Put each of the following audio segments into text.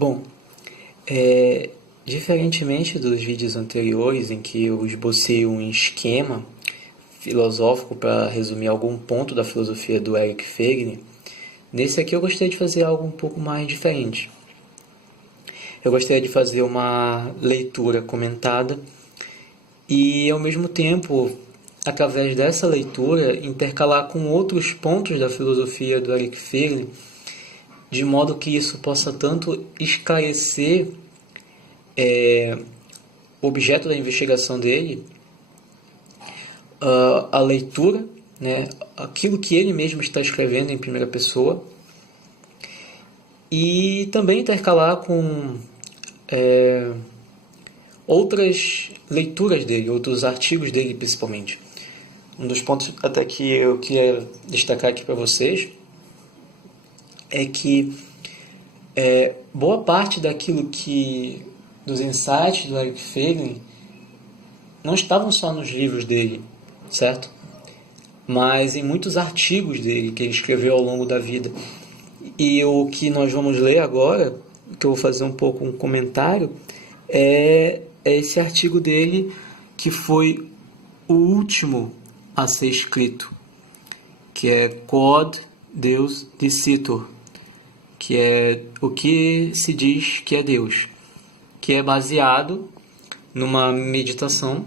Bom, diferentemente dos vídeos anteriores em que eu esbocei um esquema filosófico para resumir algum ponto da filosofia do Eric Feiglin, nesse aqui eu gostaria de fazer algo um pouco mais diferente. Eu gostaria de fazer uma leitura comentada e, ao mesmo tempo, através dessa leitura, intercalar com outros pontos da filosofia do Eric Feiglin, de modo que isso possa tanto esclarecer o objeto da investigação dele, a leitura, né, aquilo que ele mesmo está escrevendo em primeira pessoa, e também intercalar com outras leituras dele, outros artigos dele principalmente. Um dos pontos até que eu queria destacar aqui para vocês é que boa parte daquilo que dos insights do Eric Feiglin não estavam só nos livros dele, certo? Mas em muitos artigos dele que ele escreveu ao longo da vida. E o que nós vamos ler agora, que eu vou fazer um pouco um comentário, é esse artigo dele que foi o último a ser escrito, que é Quod Deus Dicitur, que é o que se diz que é Deus, que é baseado numa meditação,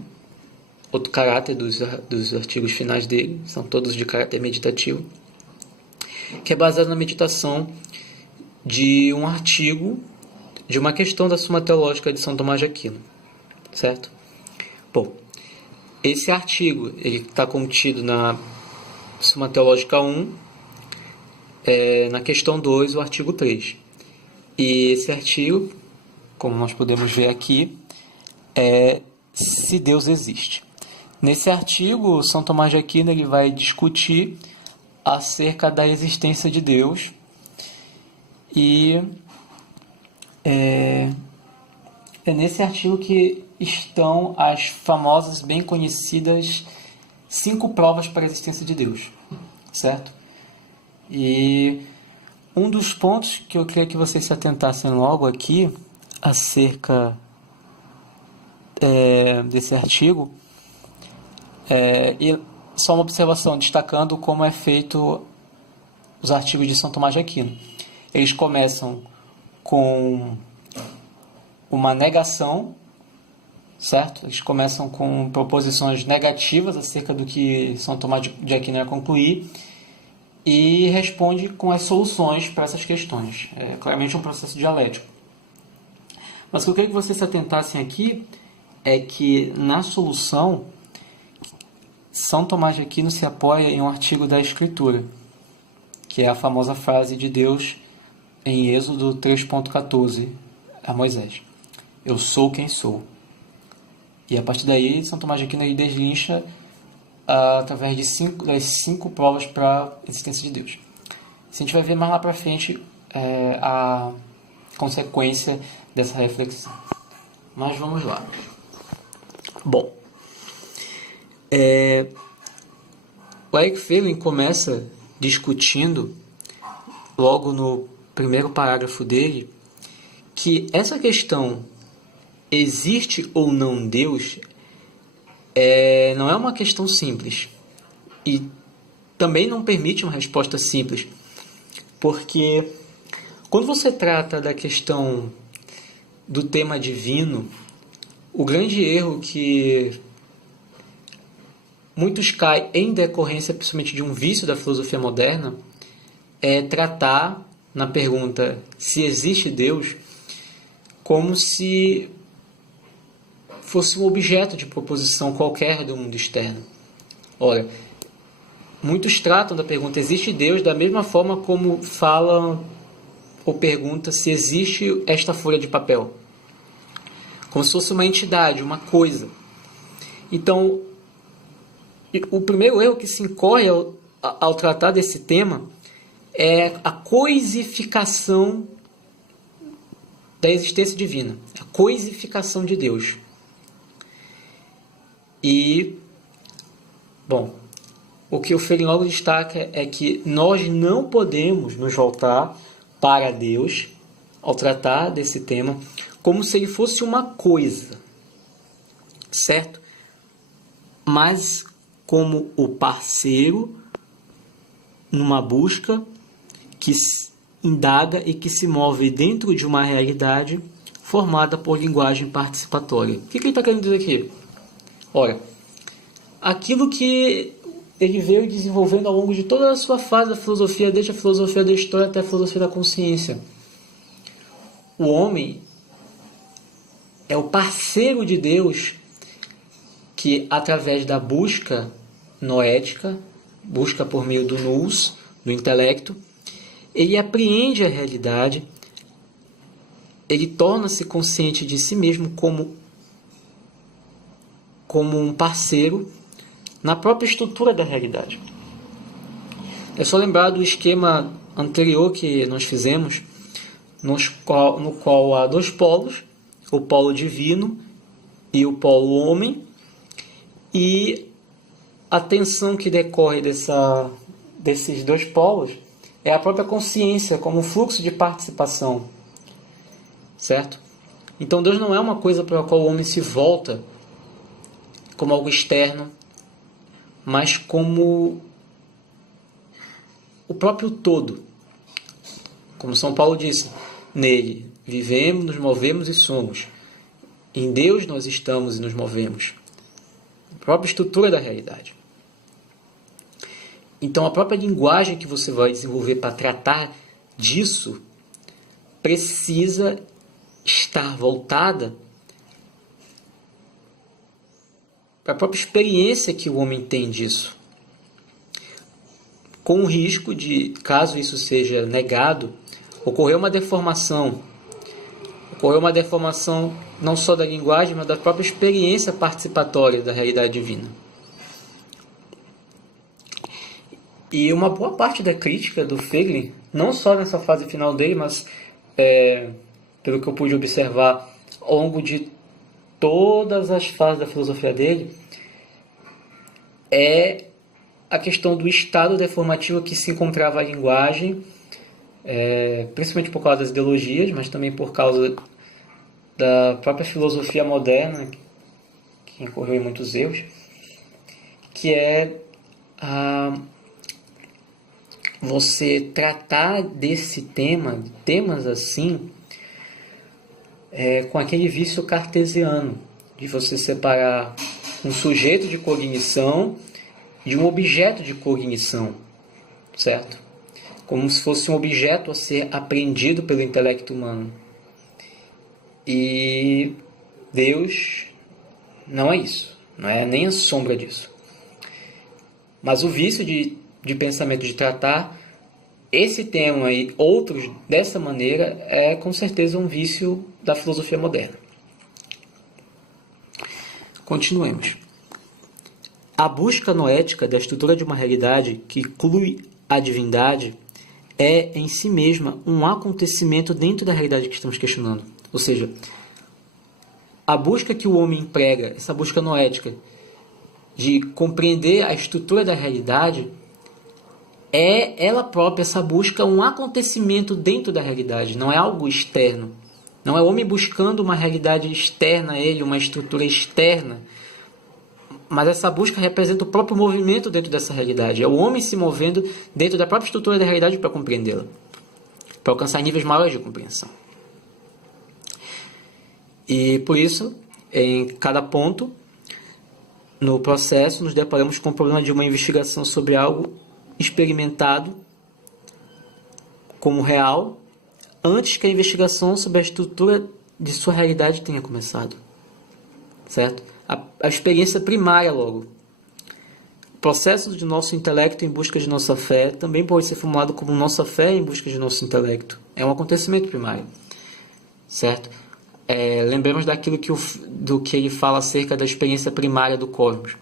outro caráter dos artigos finais dele, são todos de caráter meditativo, que é baseado na meditação de um artigo, de uma questão da Suma Teológica de São Tomás de Aquino, certo? Bom, esse artigo ele está contido na Suma Teológica 1, na questão 2, o artigo 3. E esse artigo, como nós podemos ver aqui, é se Deus existe. Nesse artigo, São Tomás de Aquino ele vai discutir acerca da existência de Deus e é nesse artigo que estão as famosas, bem conhecidas 5 provas para a existência de Deus, certo? E um dos pontos que eu queria que vocês se atentassem logo aqui acerca desse artigo e só uma observação, destacando como é feito os artigos de São Tomás de Aquino. Eles começam com uma negação, certo? Eles começam com proposições negativas acerca do que São Tomás de Aquino ia concluir e responde com as soluções para essas questões. É claramente um processo dialético. Mas o que eu queria que vocês se atentassem aqui é que, na solução, São Tomás de Aquino se apoia em um artigo da Escritura, que é a famosa frase de Deus em Êxodo 3.14 a Moisés: eu sou quem sou. E a partir daí, São Tomás de Aquino ele deslincha através das 5 provas para a existência de Deus. A gente vai ver mais lá para frente a consequência dessa reflexão. Mas vamos lá. Bom, o Eric Feiglin começa discutindo, logo no primeiro parágrafo dele, que essa questão existe ou não Deus não é uma questão simples e também não permite uma resposta simples, porque quando você trata da questão do tema divino, o grande erro que muitos caem em decorrência principalmente de um vício da filosofia moderna é tratar, na pergunta se existe Deus, como se fosse um objeto de proposição qualquer do mundo externo. Ora, muitos tratam da pergunta existe Deus da mesma forma como falam ou perguntam se existe esta folha de papel, como se fosse uma entidade, uma coisa. Então, o primeiro erro que se incorre ao tratar desse tema é a coisificação da existência divina, a coisificação de Deus. E, bom, o que o Feiglin logo destaca é que nós não podemos nos voltar para Deus ao tratar desse tema como se ele fosse uma coisa, certo? Mas como o parceiro numa busca que indaga e que se move dentro de uma realidade formada por linguagem participatória. O que ele está querendo dizer aqui? Ora, aquilo que ele veio desenvolvendo ao longo de toda a sua fase da filosofia, desde a filosofia da história até a filosofia da consciência. O homem é o parceiro de Deus que, através da busca noética, busca por meio do nous, do intelecto, ele apreende a realidade, ele torna-se consciente de si mesmo como um parceiro na própria estrutura da realidade. É só lembrar do esquema anterior que nós fizemos, no qual há dois polos, o polo divino e o polo homem, e a tensão que decorre desses dois polos é a própria consciência como um fluxo de participação, certo? Então Deus não é uma coisa para a qual o homem se volta como algo externo, mas como o próprio todo. Como São Paulo disse, nele vivemos, nos movemos e somos. Em Deus nós estamos e nos movemos. A própria estrutura da realidade. Então a própria linguagem que você vai desenvolver para tratar disso precisa estar voltada para a própria experiência que o homem tem disso. Com o risco de, caso isso seja negado, ocorrer uma deformação. Ocorrer uma deformação não só da linguagem, mas da própria experiência participatória da realidade divina. E uma boa parte da crítica do Feiglin, não só nessa fase final dele, mas pelo que eu pude observar ao longo de todas as fases da filosofia dele, é a questão do estado deformativo que se encontrava a linguagem, principalmente por causa das ideologias, mas também por causa da própria filosofia moderna, que incorreu em muitos erros, que é você tratar desse temas assim, com aquele vício cartesiano, de você separar um sujeito de cognição de um objeto de cognição, certo? Como se fosse um objeto a ser apreendido pelo intelecto humano. E Deus não é isso, não é nem a sombra disso. Mas o vício de pensamento de tratar esse tema e outros dessa maneira é com certeza um vício da filosofia moderna. Continuemos. A busca noética da estrutura de uma realidade que inclui a divindade é em si mesma um acontecimento dentro da realidade que estamos questionando. Ou seja, a busca que o homem emprega, essa busca noética de compreender a estrutura da realidade, é ela própria, essa busca, um acontecimento dentro da realidade, não é algo externo. Não é o homem buscando uma realidade externa a ele, uma estrutura externa, mas essa busca representa o próprio movimento dentro dessa realidade. É o homem se movendo dentro da própria estrutura da realidade para compreendê-la, para alcançar níveis maiores de compreensão. E por isso, em cada ponto, no processo, nos deparamos com o problema de uma investigação sobre algo experimentado como real, antes que a investigação sobre a estrutura de sua realidade tenha começado. Certo? A experiência primária logo. O processo de nosso intelecto em busca de nossa fé também pode ser formulado como nossa fé em busca de nosso intelecto. É um acontecimento primário. Certo? Lembremos do que ele fala acerca da experiência primária do cosmos.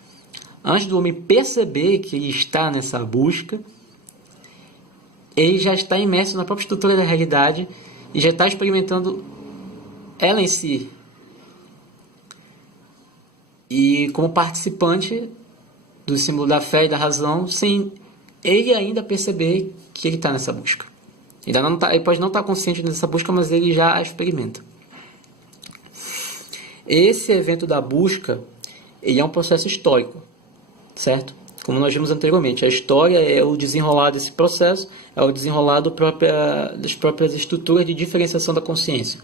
Antes do homem perceber que ele está nessa busca, ele já está imerso na própria estrutura da realidade e já está experimentando ela em si. E como participante do símbolo da fé e da razão, sem ele ainda perceber que ele está nessa busca. Ele pode não estar consciente dessa busca, mas ele já a experimenta. Esse evento da busca, ele é um processo histórico, certo? Como nós vimos anteriormente, a história é o desenrolar desse processo, é o desenrolar das próprias estruturas de diferenciação da consciência.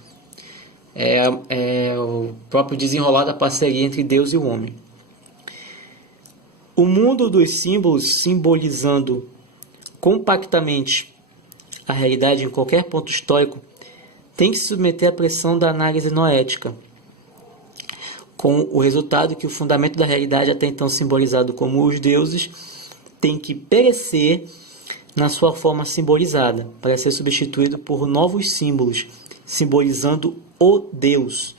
É o próprio desenrolar da parceria entre Deus e o homem. O mundo dos símbolos, simbolizando compactamente a realidade em qualquer ponto histórico, tem que se submeter à pressão da análise noética, com o resultado que o fundamento da realidade, até então simbolizado como os deuses, tem que perecer na sua forma simbolizada, para ser substituído por novos símbolos, simbolizando o Deus,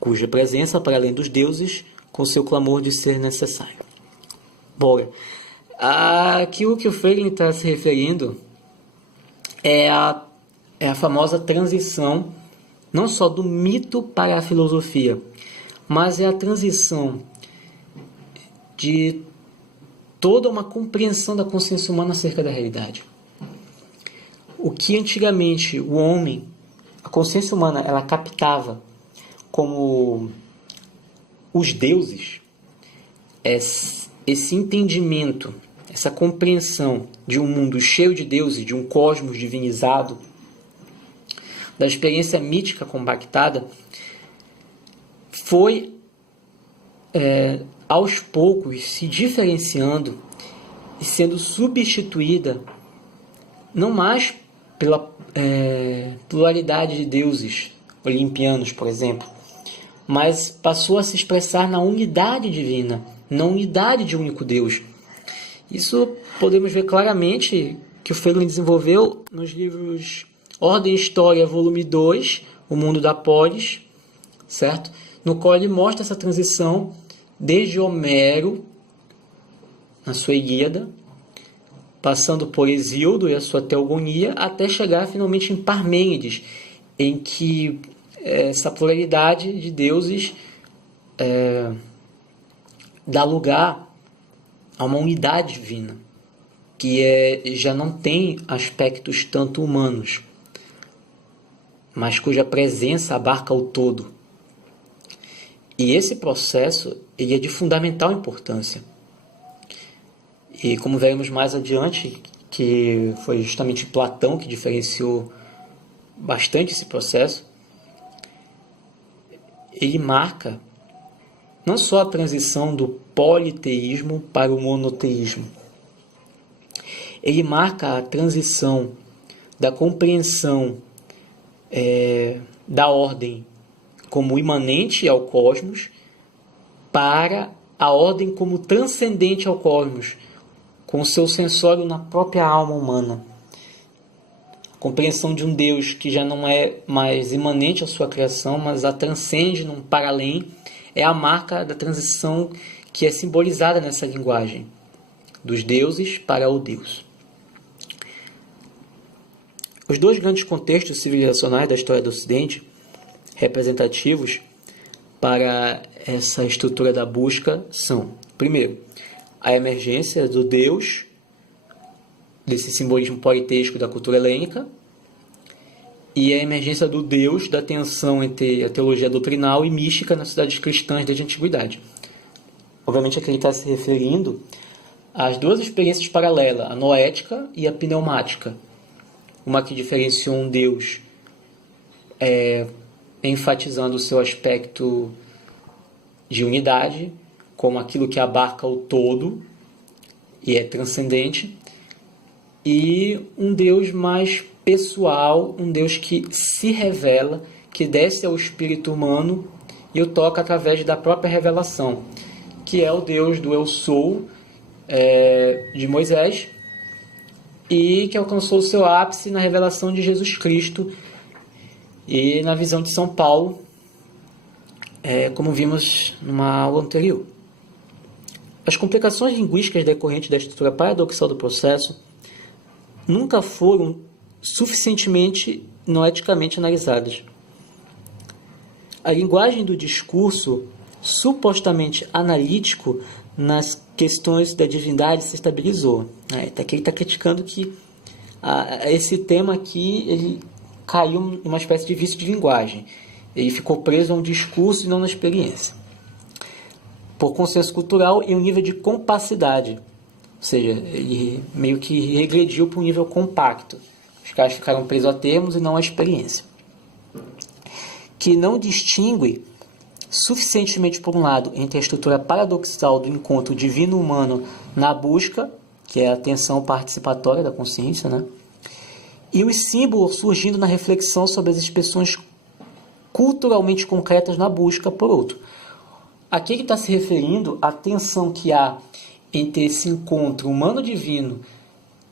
cuja presença, para além dos deuses, com seu clamor de ser necessário. Bora. Aquilo que o Frege está se referindo é a famosa transição, não só do mito para a filosofia, mas é a transição de toda uma compreensão da consciência humana acerca da realidade. O que antigamente o homem, a consciência humana, ela captava como os deuses, esse entendimento, essa compreensão de um mundo cheio de deuses, de um cosmos divinizado, da experiência mítica compactada, foi aos poucos se diferenciando e sendo substituída não mais pela pluralidade de deuses olimpianos, por exemplo, mas passou a se expressar na unidade divina, na unidade de um único Deus. Isso podemos ver claramente que o Frege desenvolveu nos livros Ordem e História, volume 2, O Mundo da Polis, certo? No qual ele mostra essa transição desde Homero, na sua Ilíada, passando por Hesíodo e a sua Teogonia, até chegar finalmente em Parmênides, em que essa pluralidade de deuses dá lugar a uma unidade divina, que já não tem aspectos tanto humanos, mas cuja presença abarca o todo. E esse processo ele é de fundamental importância. E como veremos mais adiante, que foi justamente Platão que diferenciou bastante esse processo, ele marca não só a transição do politeísmo para o monoteísmo, ele marca a transição da compreensão da ordem como imanente ao cosmos para a ordem como transcendente ao cosmos, com seu sensório na própria alma humana. A compreensão de um Deus que já não é mais imanente à sua criação, mas a transcende num para-além, é a marca da transição que é simbolizada nessa linguagem, dos deuses para o Deus. Os dois grandes contextos civilizacionais da história do Ocidente, representativos para essa estrutura da busca, são, primeiro, a emergência do Deus, desse simbolismo politeístico da cultura helênica, e a emergência do Deus da tensão entre a teologia doutrinal e mística nas cidades cristãs desde a antiguidade. Obviamente aqui ele está se referindo às duas experiências paralelas, a noética e a pneumática. Uma que diferenciou um Deus enfatizando o seu aspecto de unidade, como aquilo que abarca o todo e é transcendente, e um Deus mais pessoal, um Deus que se revela, que desce ao espírito humano e o toca através da própria revelação, que é o Deus do Eu Sou, de Moisés, e que alcançou o seu ápice na revelação de Jesus Cristo e na visão de São Paulo, como vimos numa aula anterior. As complicações linguísticas decorrentes da estrutura paradoxal do processo nunca foram suficientemente noeticamente analisadas. A linguagem do discurso supostamente analítico nas questões da divindade se estabilizou. Aqui ele está criticando que esse tema aqui, ele caiu em uma espécie de vício de linguagem. Ele ficou preso a um discurso e não na experiência. Por consenso cultural e um nível de compacidade. Ou seja, ele meio que regrediu para um nível compacto. Os caras ficaram presos a termos e não à experiência. Que não distingue suficientemente, por um lado, entre a estrutura paradoxal do encontro divino-humano na busca, que é a atenção participatória da consciência, né? E os símbolos surgindo na reflexão sobre as expressões culturalmente concretas na busca, por outro. Aqui ele está se referindo à tensão que há entre esse encontro humano-divino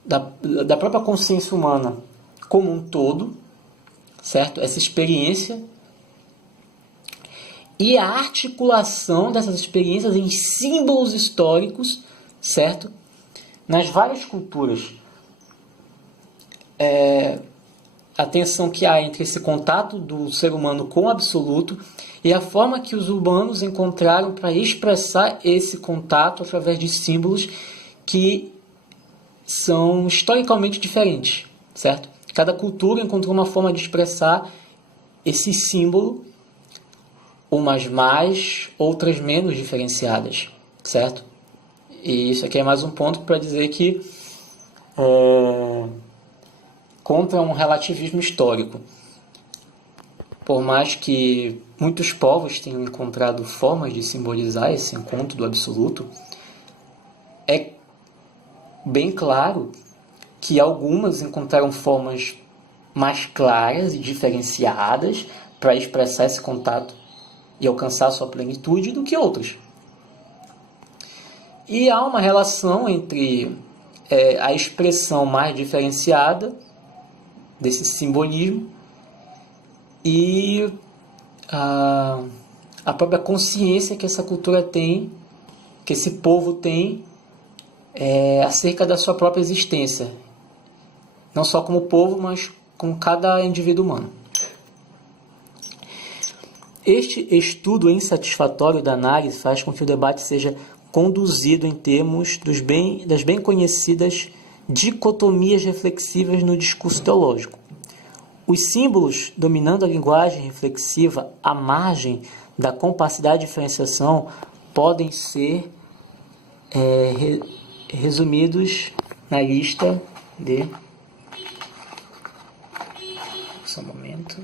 da própria consciência humana como um todo, certo? Essa experiência e a articulação dessas experiências em símbolos históricos, certo? Nas várias culturas. A tensão que há entre esse contato do ser humano com o absoluto e a forma que os humanos encontraram para expressar esse contato através de símbolos que são historicamente diferentes, certo? Cada cultura encontrou uma forma de expressar esse símbolo, umas mais, outras menos diferenciadas, certo? E isso aqui é mais um ponto para dizer que contra um relativismo histórico. Por mais que muitos povos tenham encontrado formas de simbolizar esse encontro do absoluto, é bem claro que algumas encontraram formas mais claras e diferenciadas para expressar esse contato e alcançar sua plenitude do que outras. E há uma relação entre a expressão mais diferenciada desse simbolismo e a própria consciência que essa cultura tem, que esse povo tem acerca da sua própria existência. Não só como povo, mas com cada indivíduo humano. Este estudo insatisfatório da análise faz com que o debate seja conduzido em termos das bem conhecidas dicotomias reflexivas no discurso teológico. Os símbolos dominando a linguagem reflexiva à margem da compacidade de diferenciação podem ser resumidos na lista de... Só um momento.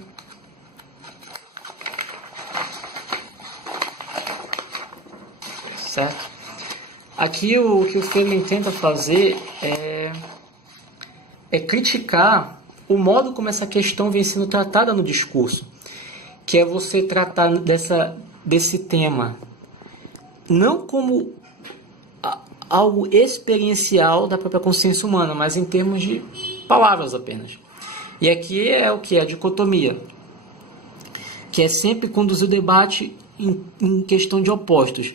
Certo? Aqui o que o Feiglin tenta fazer é criticar o modo como essa questão vem sendo tratada no discurso, que é você tratar desse tema não como algo experiencial da própria consciência humana, mas em termos de palavras apenas. E aqui é o que? A dicotomia, que é sempre conduzir o debate em questão de opostos.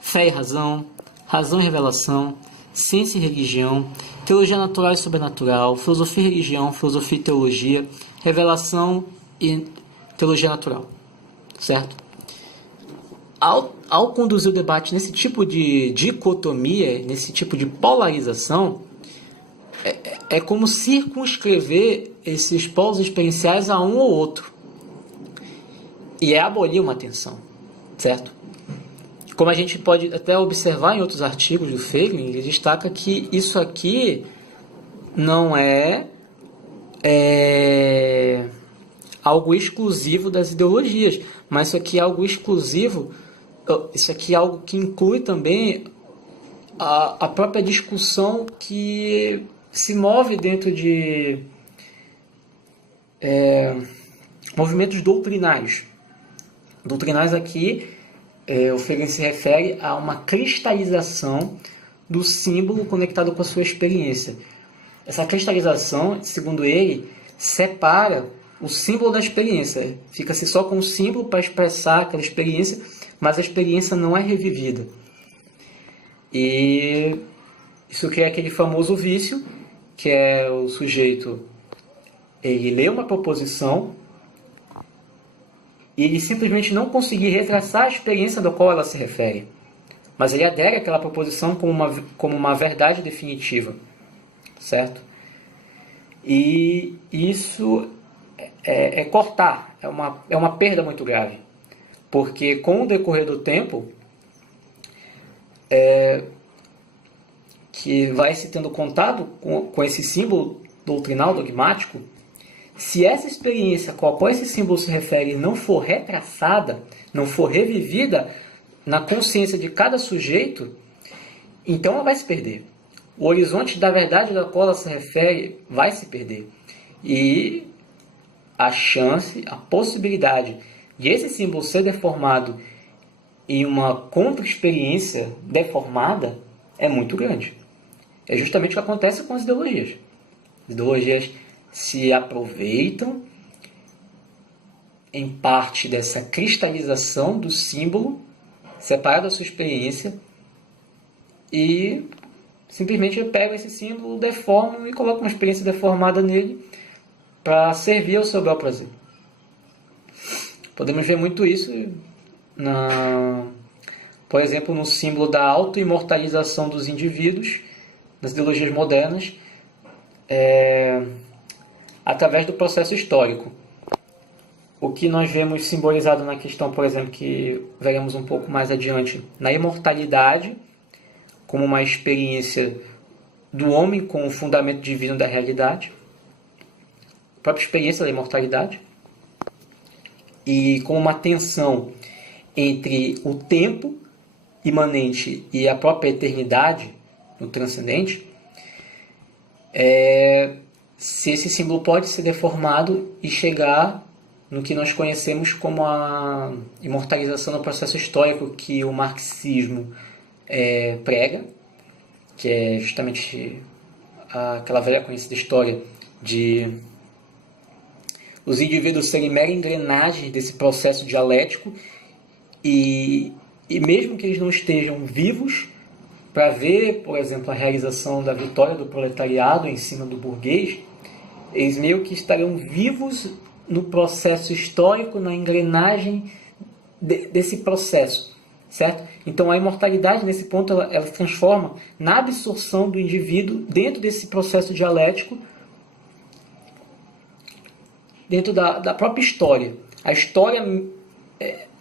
Fé e razão, razão e revelação, ciência e religião, teologia natural e sobrenatural, filosofia e religião, filosofia e teologia, revelação e teologia natural, certo? Ao conduzir o debate nesse tipo de dicotomia, nesse tipo de polarização, é como circunscrever esses polos experienciais a um ou outro. E é abolir uma tensão, certo? Como a gente pode até observar em outros artigos do Feiglin, ele destaca que isso aqui não é algo exclusivo das ideologias, mas isso aqui é algo exclusivo, isso aqui é algo que inclui também a própria discussão que se move dentro de movimentos doutrinários. Doutrinários aqui, o Feiglin se refere a uma cristalização do símbolo conectado com a sua experiência. Essa cristalização, segundo ele, separa o símbolo da experiência. Fica-se só com o símbolo para expressar aquela experiência, mas a experiência não é revivida. E isso cria aquele famoso vício, que é o sujeito, ele lê uma proposição e ele simplesmente não conseguir retraçar a experiência da qual ela se refere. Mas ele adere àquela proposição como uma verdade definitiva. Certo? E isso é cortar, é uma perda muito grave. Porque com o decorrer do tempo, que vai se tendo contato com esse símbolo doutrinal, dogmático, se essa experiência a qual esse símbolo se refere não for retraçada, não for revivida na consciência de cada sujeito, então ela vai se perder. O horizonte da verdade da qual ela se refere vai se perder. E a chance, a possibilidade de esse símbolo ser deformado em uma contra-experiência deformada é muito grande. É justamente o que acontece com as ideologias. As ideologias se aproveitam em parte dessa cristalização do símbolo separado da sua experiência e simplesmente pegam esse símbolo, deformam e colocam uma experiência deformada nele para servir ao seu bel prazer. Podemos ver muito isso, por exemplo, no símbolo da auto-imortalização dos indivíduos, nas ideologias modernas, através do processo histórico. O que nós vemos simbolizado na questão, por exemplo, que veremos um pouco mais adiante, na imortalidade, como uma experiência do homem com o fundamento divino da realidade, a própria experiência da imortalidade, e com uma tensão entre o tempo imanente e a própria eternidade, no transcendente, se esse símbolo pode ser deformado e chegar no que nós conhecemos como a imortalização do processo histórico que o marxismo prega, que é justamente aquela velha conhecida história de os indivíduos serem mera engrenagem desse processo dialético e mesmo que eles não estejam vivos para ver, por exemplo, a realização da vitória do proletariado em cima do burguês, eles meio que estarão vivos no processo histórico, na engrenagem desse processo, certo? Então a imortalidade, nesse ponto, ela se transforma na absorção do indivíduo dentro desse processo dialético, dentro da própria história. A história,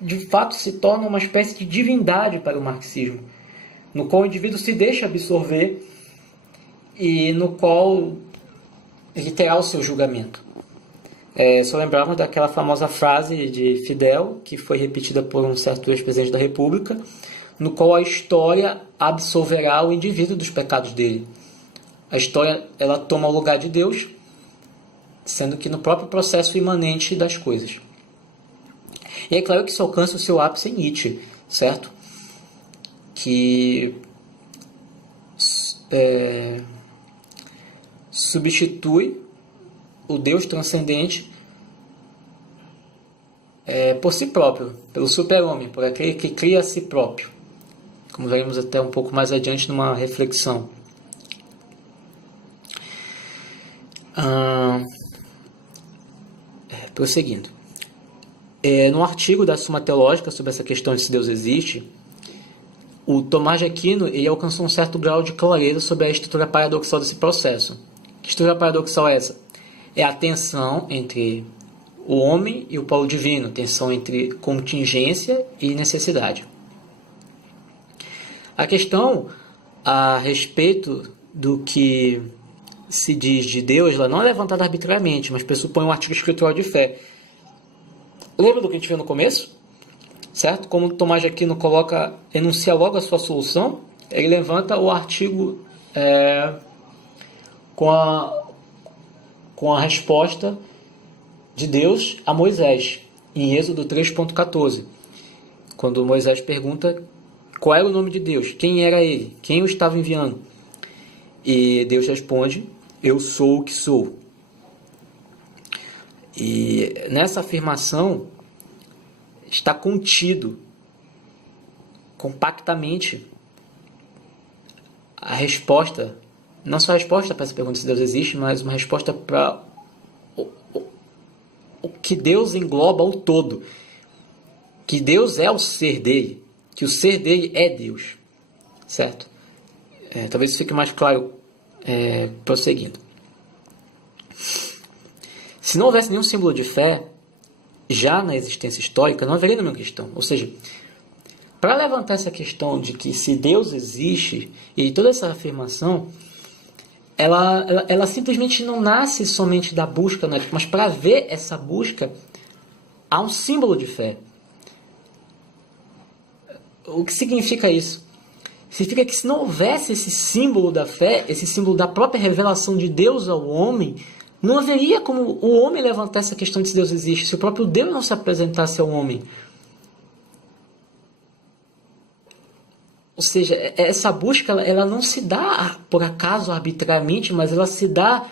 de fato, se torna uma espécie de divindade para o marxismo, no qual o indivíduo se deixa absorver e no qual ele terá o seu julgamento. Só lembramos daquela famosa frase de Fidel, que foi repetida por um certo ex-presidente da República, no qual a história absolverá o indivíduo dos pecados dele. A história, ela toma o lugar de Deus, sendo que no próprio processo imanente das coisas. E é claro que isso alcança o seu ápice em Nietzsche, certo? Que substitui o Deus transcendente por si próprio, pelo super-homem, por aquele que cria a si próprio, como veremos até um pouco mais adiante numa reflexão. Prosseguindo. No artigo da Suma Teológica sobre essa questão de se Deus existe, o Tomás de Aquino ele alcançou um certo grau de clareza sobre a estrutura paradoxal desse processo. Que estrutura paradoxal é essa? É a tensão entre o homem e o polo divino, tensão entre contingência e necessidade. A questão a respeito do que se diz de Deus, ela não é levantada arbitrariamente, mas pressupõe um artigo escritural de fé. Lembra do que a gente viu no começo? Certo? Como Tomás de Aquino enuncia logo a sua solução, ele levanta o artigo com a resposta de Deus a Moisés, em Êxodo 3.14, quando Moisés pergunta qual era o nome de Deus, quem era ele, quem o estava enviando. E Deus responde, eu sou o que sou. E nessa afirmação está contido compactamente a resposta, não só a resposta para essa pergunta se Deus existe, mas uma resposta para o que Deus engloba o todo, que Deus é o ser dele, que o ser dele é Deus, certo? Talvez isso fique mais claro prosseguindo. Se não houvesse nenhum símbolo de fé, já na existência histórica, não haveria nenhuma questão. Ou seja, para levantar essa questão de que se Deus existe, e toda essa afirmação, ela simplesmente não nasce somente da busca, né? Mas para ver essa busca, há um símbolo de fé. O que significa isso? Significa que se não houvesse esse símbolo da fé, esse símbolo da própria revelação de Deus ao homem, não haveria como o homem levantar essa questão de se Deus existe, se o próprio Deus não se apresentasse ao homem. Ou seja, essa busca ela não se dá por acaso, arbitrariamente, mas ela se dá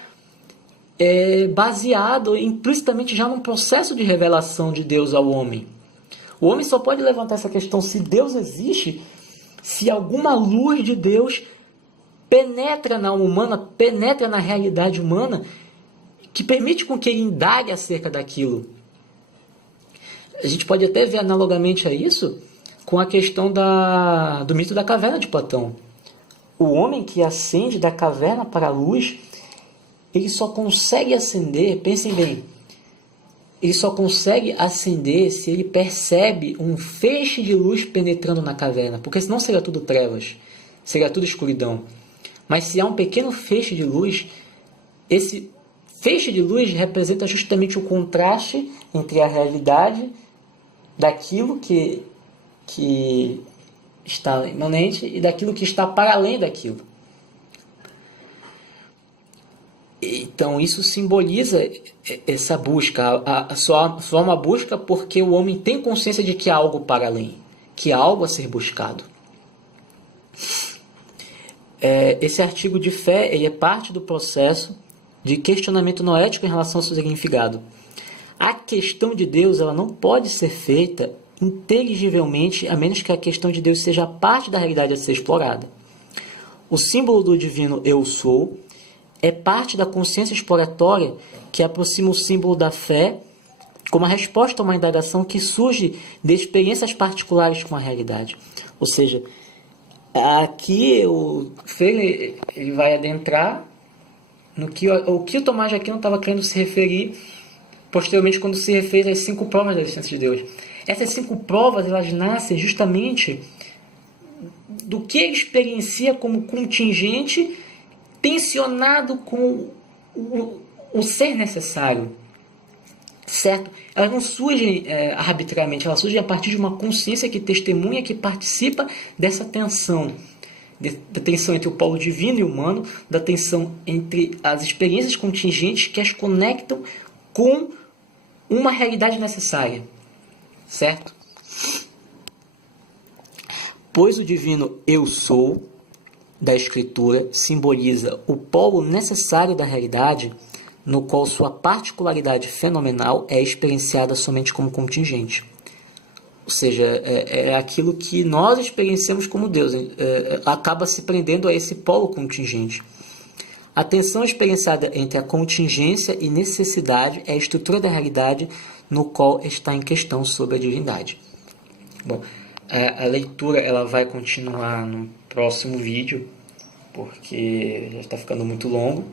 baseado implicitamente já num processo de revelação de Deus ao homem. O homem só pode levantar essa questão se Deus existe, se alguma luz de Deus penetra na alma humana, penetra na realidade humana, que permite com que ele indague acerca daquilo. A gente pode até ver analogamente a isso com a questão do mito da caverna de Platão. O homem que ascende da caverna para a luz, ele só consegue ascender, pensem bem, ele só consegue ascender se ele percebe um feixe de luz penetrando na caverna, porque senão seria tudo trevas, seria tudo escuridão. Mas se há um pequeno feixe de luz, esse feixe de luz representa justamente o contraste entre a realidade daquilo que está imanente e daquilo que está para além daquilo. Então isso simboliza essa busca, só uma busca porque o homem tem consciência de que há algo para além, que há algo a ser buscado. Esse artigo de fé ele é parte do processo de questionamento noético em relação ao seu significado. A questão de Deus ela não pode ser feita inteligivelmente, a menos que a questão de Deus seja parte da realidade a ser explorada. O símbolo do divino eu sou é parte da consciência exploratória que aproxima o símbolo da fé como a resposta a uma indagação que surge de experiências particulares com a realidade. Ou seja, aqui o Frege ele vai adentrar no que o Tomás de Aquino estava querendo se referir posteriormente quando se refere às 5 provas da existência de Deus. Essas 5 provas elas nascem justamente do que ele experiencia como contingente tensionado com o ser necessário, certo? Elas não surgem arbitrariamente, elas surgem a partir de uma consciência que testemunha, que participa dessa tensão, da tensão entre o polo divino e humano, da tensão entre as experiências contingentes que as conectam com uma realidade necessária, certo? Pois o divino eu sou da Escritura simboliza o polo necessário da realidade, no qual sua particularidade fenomenal é experienciada somente como contingente. Ou seja, é aquilo que nós experienciamos como Deus, acaba se prendendo a esse polo contingente. A tensão experienciada entre a contingência e necessidade é a estrutura da realidade no qual está em questão sobre a divindade. Bom, a leitura ela vai continuar no próximo vídeo, porque já está ficando muito longo.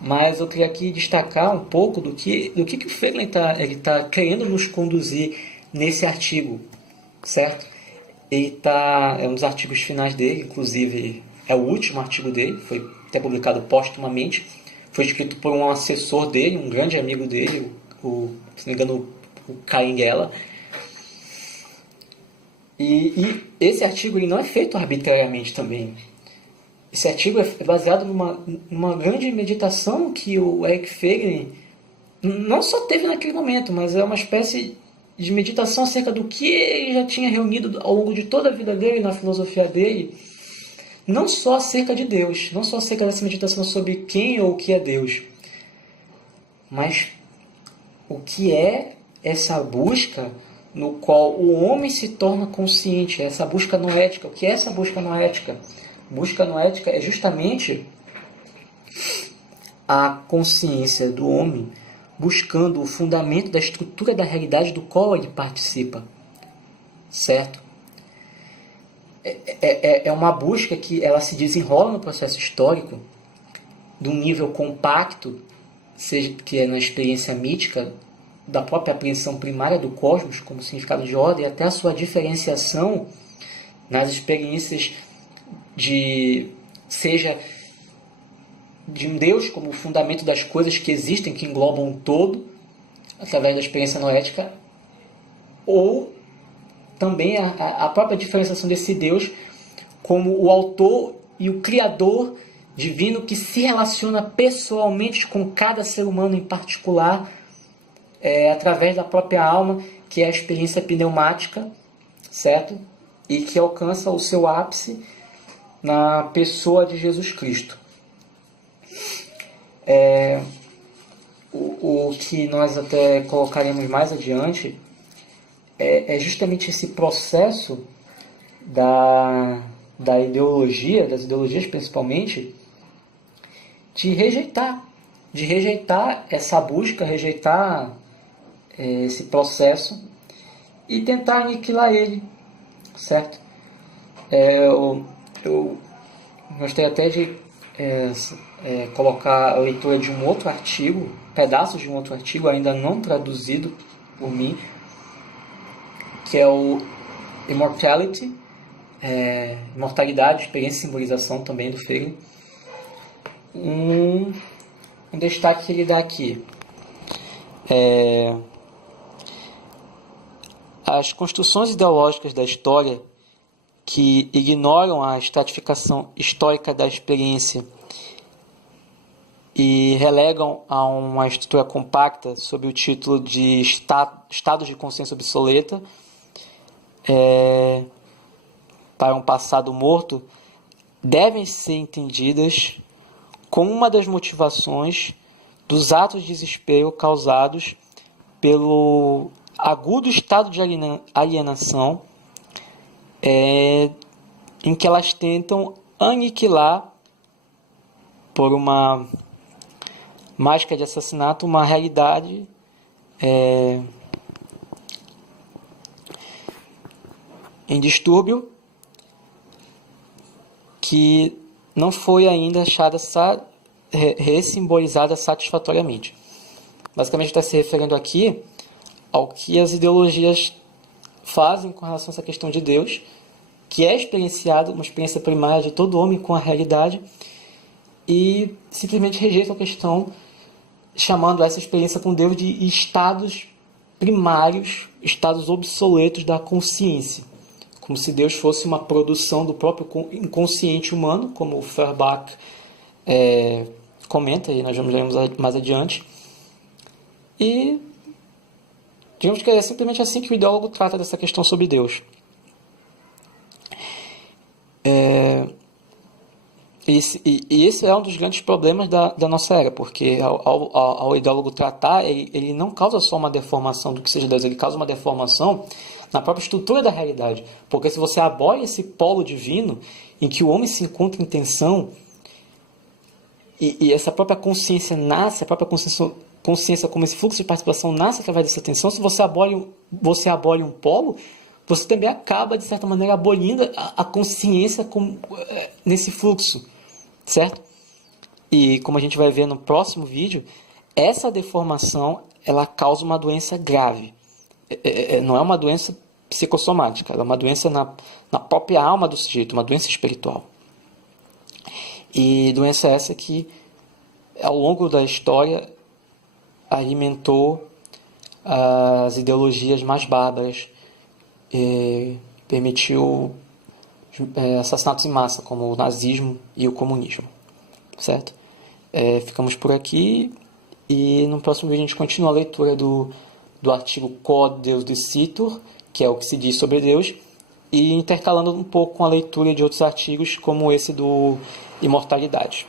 Mas eu queria aqui destacar um pouco do que o Frege está querendo nos conduzir nesse artigo, certo? É um dos artigos finais dele, inclusive é o último artigo dele, foi até publicado póstumamente, foi escrito por um assessor dele, um grande amigo dele, se não me engano, o Cainguela. E esse artigo ele não é feito arbitrariamente também. Esse artigo é baseado numa grande meditação que o Eric Feiglin não só teve naquele momento, mas é uma espécie de meditação acerca do que ele já tinha reunido ao longo de toda a vida dele, na filosofia dele, não só acerca de Deus, não só acerca dessa meditação sobre quem ou o que é Deus, mas o que é essa busca no qual o homem se torna consciente, essa busca noética. O que é essa busca noética? Busca noética é justamente a consciência do homem buscando o fundamento da estrutura da realidade do qual ele participa, certo? É uma busca que ela se desenrola no processo histórico de um nível compacto, seja que é na experiência mítica da própria apreensão primária do cosmos como significado de ordem, até a sua diferenciação nas experiências seja de um Deus como o fundamento das coisas que existem, que englobam um todo, através da experiência noética, ou também a própria diferenciação desse Deus como o autor e o criador divino que se relaciona pessoalmente com cada ser humano em particular, através da própria alma, que é a experiência pneumática, certo? E que alcança o seu ápice na pessoa de Jesus Cristo. O que nós até colocaremos mais adiante é justamente esse processo da ideologia, das ideologias principalmente, de rejeitar essa busca, rejeitar esse processo e tentar aniquilar ele, certo? Eu gostaria até de colocar a leitura de um outro artigo, pedaços de um outro artigo ainda não traduzido por mim, que é o Immortality, Imortalidade, Experiência e Simbolização, também do Frege. Um destaque que ele dá aqui. As construções ideológicas da história que ignoram a estratificação histórica da experiência e relegam a uma estrutura compacta sob o título de estados de consciência obsoleta para um passado morto, devem ser entendidas como uma das motivações dos atos de desespero causados pelo agudo estado de alienação em que elas tentam aniquilar, por uma mágica de assassinato, uma realidade em distúrbio que não foi ainda achada ressimbolizada satisfatoriamente. Basicamente está se referindo aqui ao que as ideologias fazem com relação a essa questão de Deus, que é experienciado, uma experiência primária de todo homem com a realidade, e simplesmente rejeitam a questão, chamando essa experiência com Deus de estados primários, estados obsoletos da consciência, como se Deus fosse uma produção do próprio inconsciente humano, como o Feuerbach comenta, e nós vamos ler mais adiante. E digamos que é simplesmente assim que o ideólogo trata dessa questão sobre Deus. Esse é um dos grandes problemas da nossa era, porque ao ideólogo tratar, ele não causa só uma deformação do que seja Deus, ele causa uma deformação na própria estrutura da realidade. Porque se você abole esse polo divino, em que o homem se encontra em tensão, e essa própria consciência nasce, a própria consciência como esse fluxo de participação nasce através dessa tensão, se você abole um polo, você também acaba, de certa maneira, abolindo a consciência nesse fluxo, certo? E como a gente vai ver no próximo vídeo, essa deformação ela causa uma doença grave. Não é uma doença psicossomática, ela é uma doença na própria alma do sujeito, uma doença espiritual. E doença essa que, ao longo da história, alimentou as ideologias mais bárbaras, permitiu assassinatos em massa, como o nazismo e o comunismo, certo? Ficamos por aqui, e no próximo vídeo a gente continua a leitura do artigo Quod Deus Dicitur, que é o que se diz sobre Deus, e intercalando um pouco com a leitura de outros artigos, como esse do Imortalidade.